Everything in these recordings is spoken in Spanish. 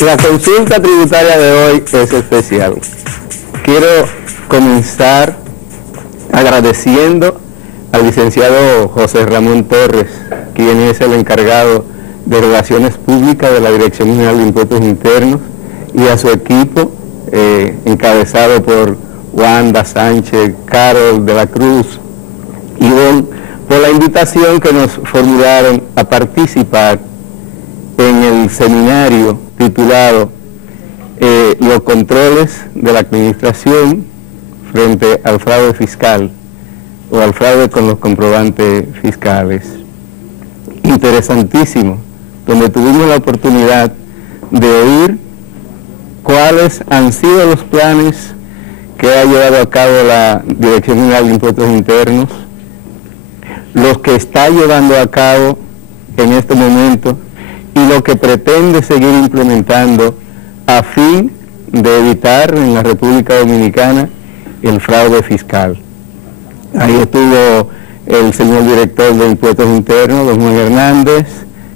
La consulta tributaria de hoy es especial. Quiero comenzar agradeciendo al licenciado José Ramón Torres, quien es el encargado de Relaciones Públicas de la Dirección General de Impuestos Internos, y a su equipo, encabezado por Wanda Sánchez, Carol de la Cruz y Don, por la invitación que nos formularon a participar en el seminario titulado Los controles de la administración frente al fraude fiscal o al fraude con los comprobantes fiscales. Interesantísimo, donde tuvimos la oportunidad de oír cuáles han sido los planes que ha llevado a cabo la Dirección General de Impuestos Internos, los que está llevando a cabo en este momento y lo que pretende seguir implementando a fin de evitar en la República Dominicana el fraude fiscal. Ahí estuvo el señor director de Impuestos Internos, don Juan Hernández,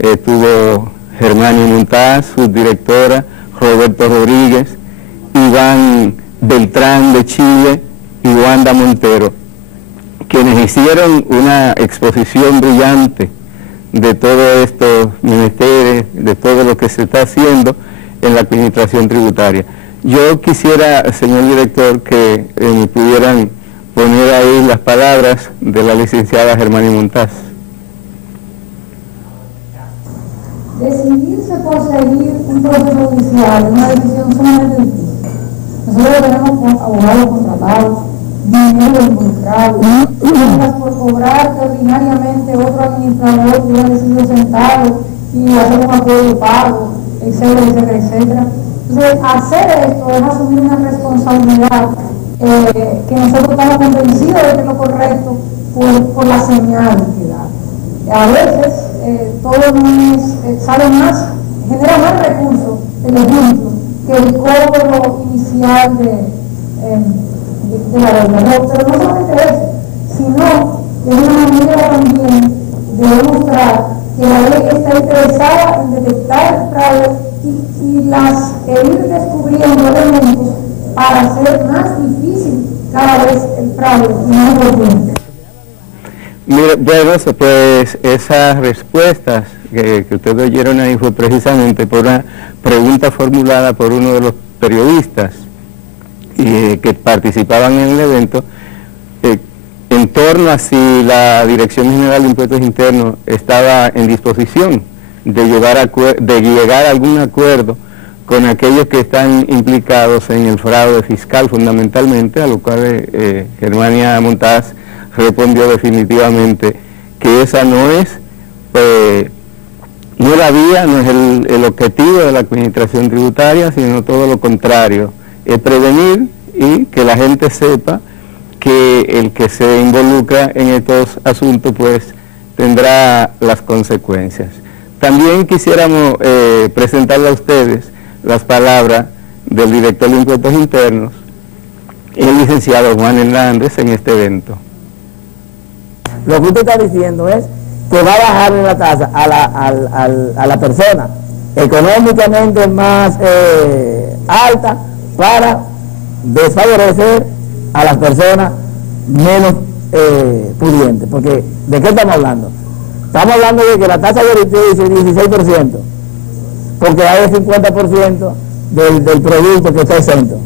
estuvo Germania Montaz, subdirectora, Roberto Rodríguez, Iván Beltrán de Chile y Wanda Montero, quienes hicieron una exposición brillante de todos estos menesteres, de todo lo que se está haciendo en la administración tributaria. Yo quisiera, señor director, que me pudieran poner ahí las palabras de la licenciada Germania Montaz. Decidirse por seguir un proceso judicial es una decisión sumamente difícil. Nosotros tenemos abogados contratados, dinero involucrado, por cobrar que ordinariamente otro administrador hubiera decidido sentado y hacer un acuerdo de pago, etcétera, etcétera, etcétera. Entonces, hacer esto es asumir una responsabilidad que nosotros estamos convencidos de que es lo correcto por la señal que da. A veces todo no es, sale más, genera más recursos, el ejemplo, que el cobro inicial de la deuda. No, pero no solamente eso, sino es una manera también de demostrar que la ley está interesada en detectar el fraude y ir descubriendo elementos para hacer más difícil cada vez el fraude y más frecuente. Mire, bueno, pues esas respuestas que ustedes oyeron ahí fue precisamente por una pregunta formulada por uno de los periodistas que participaban en el evento, en torno a si la Dirección General de Impuestos Internos estaba en disposición de llegar a algún acuerdo con aquellos que están implicados en el fraude fiscal fundamentalmente, a lo cual Germania Montaz respondió definitivamente que esa no es la vía, no es el objetivo de la administración tributaria, sino todo lo contrario, es prevenir y que la gente sepa que el que se involucra en estos asuntos pues tendrá las consecuencias. También quisiéramos presentarle a ustedes las palabras del director de Impuestos Internos, el licenciado Juan Hernández, en este evento. Lo que usted está diciendo es que va a bajarle la tasa a la persona económicamente más alta para desfavorecer a las personas menos pudientes. Porque, ¿de qué estamos hablando? Estamos hablando de que la tasa de origen dice 16%, porque hay el 50% del producto que está exento.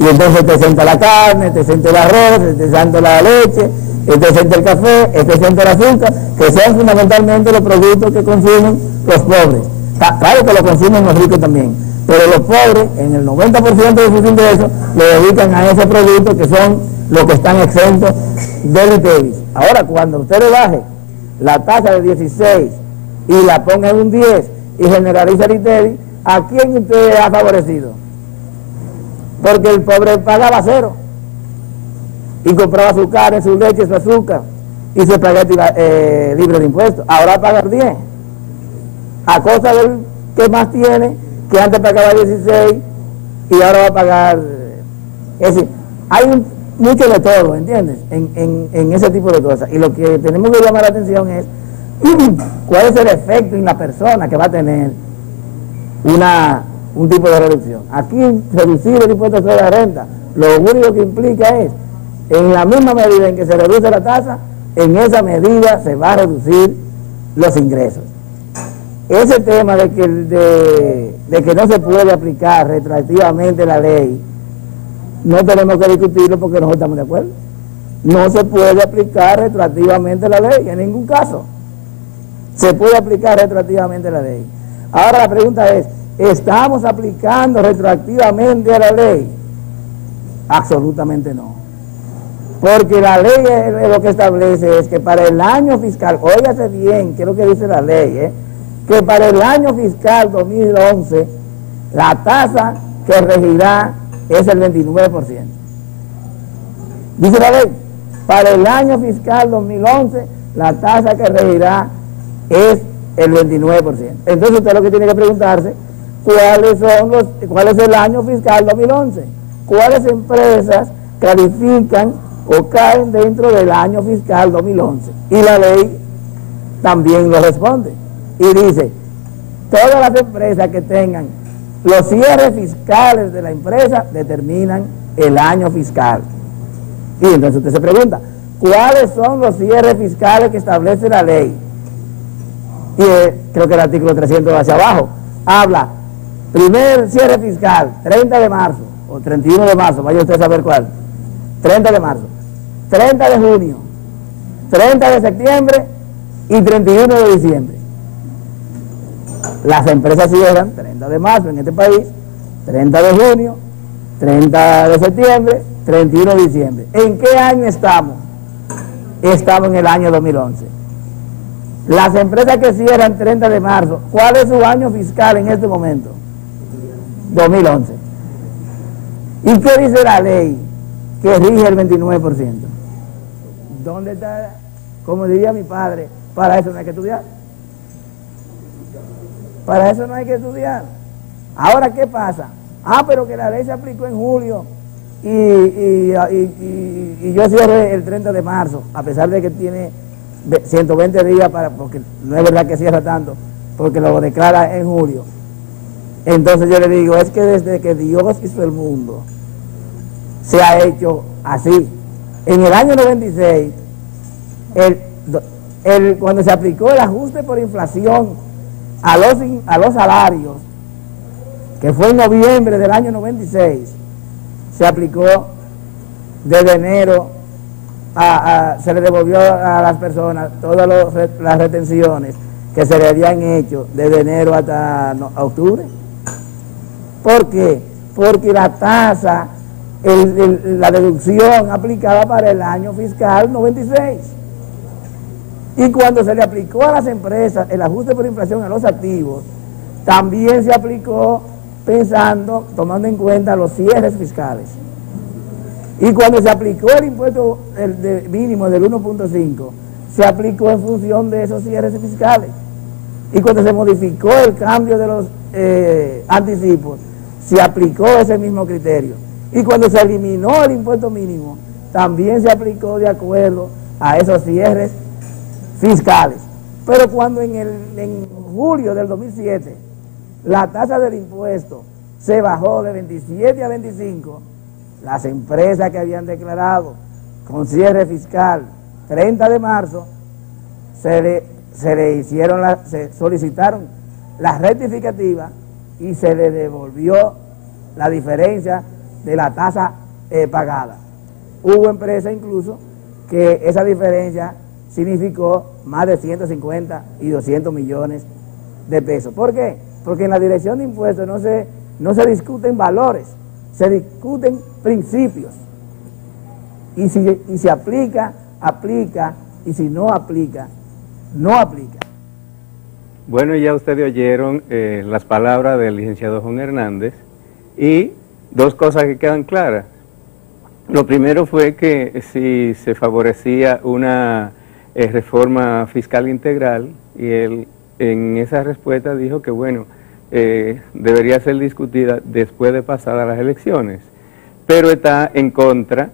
Y entonces te exenta la carne, te exenta el arroz, te exenta la leche, te exenta el café, te exenta el azúcar, que son fundamentalmente los productos que consumen los pobres. Claro que lo consumen los ricos también, pero los pobres, en el 90% de sus ingresos, lo dedican a esos productos que son los que están exentos del ITEVIS. Ahora, cuando usted le baje la tasa de 16 y la ponga en un 10 y generaliza el ITEVIS, ¿a quién usted ha favorecido? Porque el pobre pagaba 0 y compraba su carne, su leche, su azúcar y su espagueti libre de impuestos. Ahora va a pagar 10 a costa del que más tiene, que antes pagaba 16 y ahora va a pagar. Es decir, hay mucho de todo, ¿entiendes? En ese tipo de cosas. Y lo que tenemos que llamar la atención es cuál es el efecto en la persona que va a tener una un tipo de reducción. Aquí reducir el impuesto sobre la renta, lo único que implica es, en la misma medida en que se reduce la tasa, en esa medida se va a reducir los ingresos. Ese tema de que no se puede aplicar retroactivamente la ley, no tenemos que discutirlo porque nosotros estamos de acuerdo. No se puede aplicar retroactivamente la ley, en ningún caso. Se puede aplicar retroactivamente la ley. Ahora la pregunta es, ¿estamos aplicando retroactivamente a la ley? Absolutamente no. Porque la ley lo que establece es que para el año fiscal, óigase bien, que es lo que dice la ley, que para el año fiscal 2011, la tasa que regirá es el 29%. Dice la ley, para el año fiscal 2011, la tasa que regirá es el 29%. Entonces usted lo que tiene que preguntarse, ¿cuál es el año fiscal 2011? ¿Cuáles empresas califican o caen dentro del año fiscal 2011? Y la ley también lo responde. Y dice, todas las empresas que tengan los cierres fiscales de la empresa determinan el año fiscal. Y entonces usted se pregunta, ¿cuáles son los cierres fiscales que establece la ley? Y creo que el artículo 300 hacia abajo habla, primer cierre fiscal, 30 de marzo o 31 de marzo, vaya usted a saber cuál, 30 de marzo, 30 de junio, 30 de septiembre y 31 de diciembre. Las empresas cierran 30 de marzo en este país, 30 de junio, 30 de septiembre, 31 de diciembre. ¿En qué año estamos? Estamos en el año 2011. Las empresas que cierran 30 de marzo, ¿cuál es su año fiscal en este momento? 2011. ¿Y qué dice la ley que rige el 29%? ¿Dónde está? Como diría mi padre, para eso no hay que estudiar. Para eso no hay que estudiar. Ahora, ¿qué pasa? Pero que la ley se aplicó en julio y yo cierro el 30 de marzo, a pesar de que tiene 120 días porque no es verdad que cierra tanto, porque lo declara en julio. Entonces yo le digo, es que desde que Dios hizo el mundo, se ha hecho así. En el año 96, cuando se aplicó el ajuste por inflación a los salarios, que fue en noviembre del año 96, se aplicó desde enero, se le devolvió a las personas todas las retenciones que se le habían hecho desde enero hasta octubre. ¿Por qué? Porque la tasa, la deducción aplicada para el año fiscal 96. Y cuando se le aplicó a las empresas el ajuste por inflación a los activos, también se aplicó tomando en cuenta los cierres fiscales. Y cuando se aplicó el impuesto mínimo del 1.5, se aplicó en función de esos cierres fiscales. Y cuando se modificó el cambio de los anticipos, se aplicó ese mismo criterio. Y cuando se eliminó el impuesto mínimo, también se aplicó de acuerdo a esos cierres fiscales. Pero cuando en julio del 2007 la tasa del impuesto se bajó de 27 a 25, las empresas que habían declarado con cierre fiscal 30 de marzo se solicitaron las rectificativas y se le devolvió la diferencia de la tasa pagada. Hubo empresas incluso que esa diferencia significó más de 150 y 200 millones de pesos. ¿Por qué? Porque en la dirección de impuestos no se discuten valores, se discuten principios. Y si aplica, aplica, y si no aplica, no aplica. Bueno, ya ustedes oyeron las palabras del licenciado Juan Hernández y dos cosas que quedan claras. Lo primero fue que si se favorecía una reforma fiscal integral, y él en esa respuesta dijo que bueno, debería ser discutida después de pasadas las elecciones, pero está en contra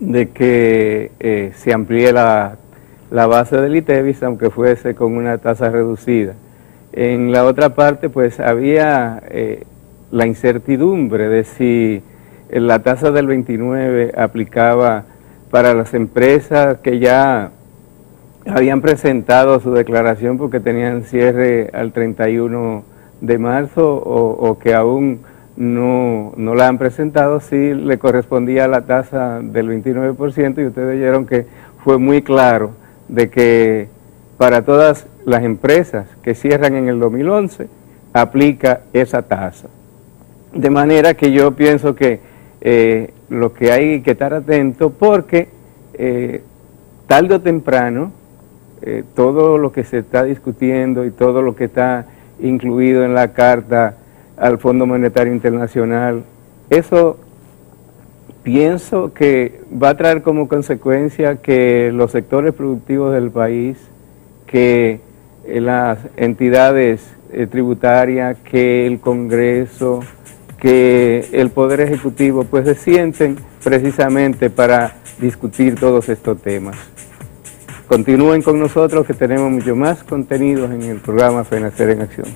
de que se amplíe la base del ITEVIS, aunque fuese con una tasa reducida. En la otra parte, pues había la incertidumbre de si la tasa del 29 aplicaba para las empresas que ya habían presentado su declaración porque tenían cierre al 31 de marzo o que aún no la han presentado, si le correspondía la tasa del 29%, y ustedes vieron que fue muy claro de que para todas las empresas que cierran en el 2011 aplica esa tasa. De manera que yo pienso que lo que hay que estar atento, porque tarde o temprano todo lo que se está discutiendo y todo lo que está incluido en la carta al Fondo Monetario Internacional, eso pienso que va a traer como consecuencia que los sectores productivos del país, que las entidades tributarias, que el Congreso, que el Poder Ejecutivo, pues se sienten precisamente para discutir todos estos temas. Continúen con nosotros, que tenemos mucho más contenidos en el programa FENACER en Acción.